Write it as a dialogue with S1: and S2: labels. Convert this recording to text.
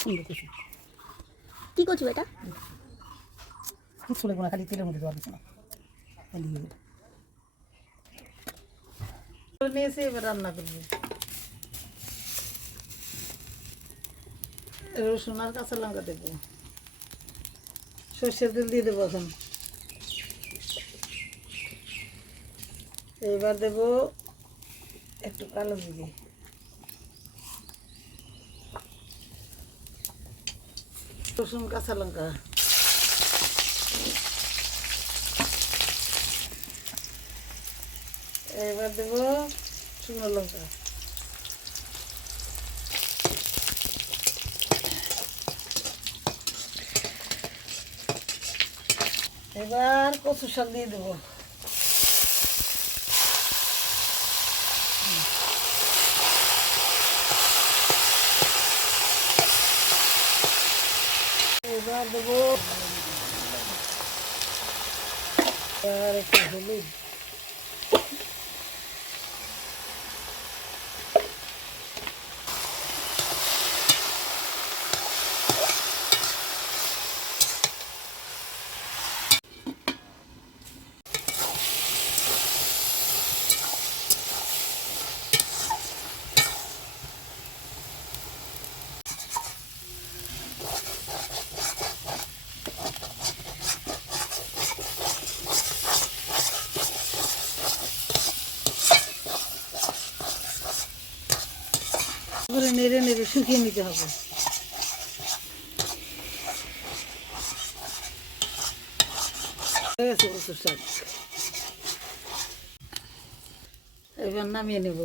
S1: সুন্দর কিছু
S2: কি করছ এটা
S1: কিছু লাগবে না খালি তেলের মধ্যে দেওয়া দিচ্ছে না।
S3: নিয়েছি এবার রান্না করব। রসুন আর কাঁচা লঙ্কা দেবো। সর্ষের তেল দিয়ে দেবো এখন। এইবার দেব একটু কালো জিরে। রসুন কাঁচা লঙ্কা। এবার দেব শুকনো লঙ্কা। এবার কচু শাক দিয়ে দেবো। এবার দেবো। আর একটু হলুদ করে নেড়ে নেড়ে শুকিয়ে নিতে হবে। এবার নামিয়ে নেব।